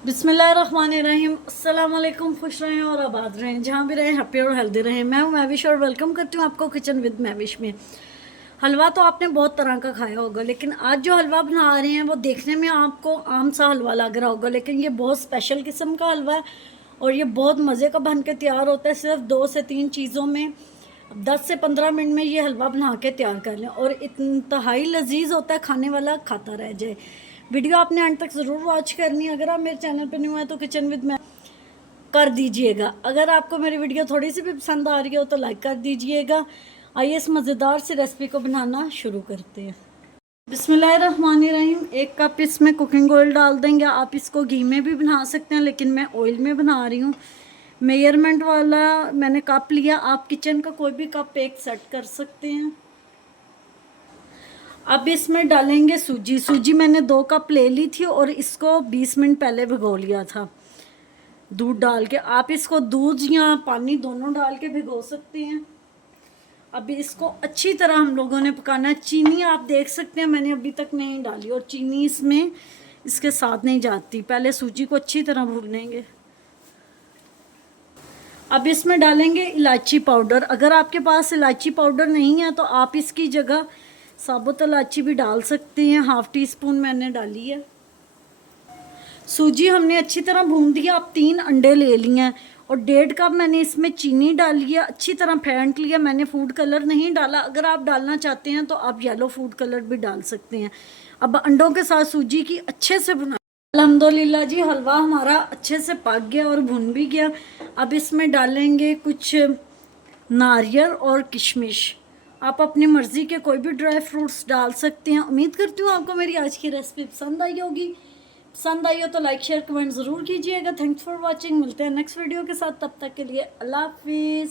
बिस्मिल्लाहिर्रहमानिर्रहीम। अस्सलाम वालेकुम। खुश रहें और आबाद रहें, जहाँ भी रहें हैप्पी और हेल्दी रहें। मैं हूँ महविश और वेलकम करती हूँ आपको किचन विद महविश में। हलवा तो आपने बहुत तरह का खाया होगा, लेकिन आज जो हलवा बना रहे हैं वो देखने में आपको आम सा हलवा लग रहा होगा, लेकिन ये बहुत स्पेशल किस्म का हलवा है और ये बहुत मज़े का बन के तैयार होता है। सिर्फ 2 से 3 चीज़ों में 10 से 15 मिनट में ये हलवा बना के तैयार कर लें और इंतहाई लजीज होता है, खाने वाला खाता रह जाए। वीडियो आपने अंत तक ज़रूर वॉच करनी है। अगर आप मेरे चैनल पर न्यू है तो किचन विद मैं कर दीजिएगा। अगर आपको मेरी वीडियो थोड़ी सी भी पसंद आ रही हो तो लाइक कर दीजिएगा। आइए इस मज़ेदार सी रेसिपी को बनाना शुरू करते हैं। बिस्मिल्लाहिर्रहमानिर्रहीम। 1 कप इसमें कुकिंग ऑयल डाल देंगे। आप इसको घी में भी बना सकते हैं, लेकिन मैं ऑयल में बना रही हूँ। मेजरमेंट वाला मैंने कप लिया, आप किचन का कोई भी कप एक सेट कर सकते हैं। अब इसमें डालेंगे सूजी। सूजी मैंने 2 कप ले ली थी और इसको 20 मिनट पहले भिगो लिया था दूध डाल के। आप इसको दूध या पानी दोनों डाल के भिगो सकते हैं। अभी इसको अच्छी तरह हम लोगों ने पकाना है। चीनी आप देख सकते हैं मैंने अभी तक नहीं डाली, और चीनी इसमें इसके साथ नहीं जाती। पहले सूजी को अच्छी तरह भून लेंगे। अब इसमें डालेंगे इलायची पाउडर। अगर आपके पास इलायची पाउडर नहीं है तो आप इसकी जगह साबुत इलायची भी डाल सकते हैं। हाफ टी स्पून मैंने डाली है। सूजी हमने अच्छी तरह भून दिया। अब 3 अंडे ले लिए हैं और 1.5 कप मैंने इसमें चीनी डाली है। अच्छी तरह फेंट लिया। मैंने फूड कलर नहीं डाला, अगर आप डालना चाहते हैं तो आप येलो फूड कलर भी डाल सकते हैं। अब अंडों के साथ सूजी की अच्छे से भुना। अल्हम्दुलिल्लाह जी, हलवा हमारा अच्छे से पक गया और भुन भी गया। अब इसमें डालेंगे कुछ नारियल और किशमिश। आप अपनी मर्ज़ी के कोई भी ड्राई फ्रूट्स डाल सकते हैं। उम्मीद करती हूँ आपको मेरी आज की रेसिपी पसंद आई होगी। पसंद आई हो तो लाइक शेयर कमेंट ज़रूर कीजिएगा। Thanks for watching. मिलते हैं नेक्स्ट वीडियो के साथ, तब तक के लिए अल्लाह हाफिज़।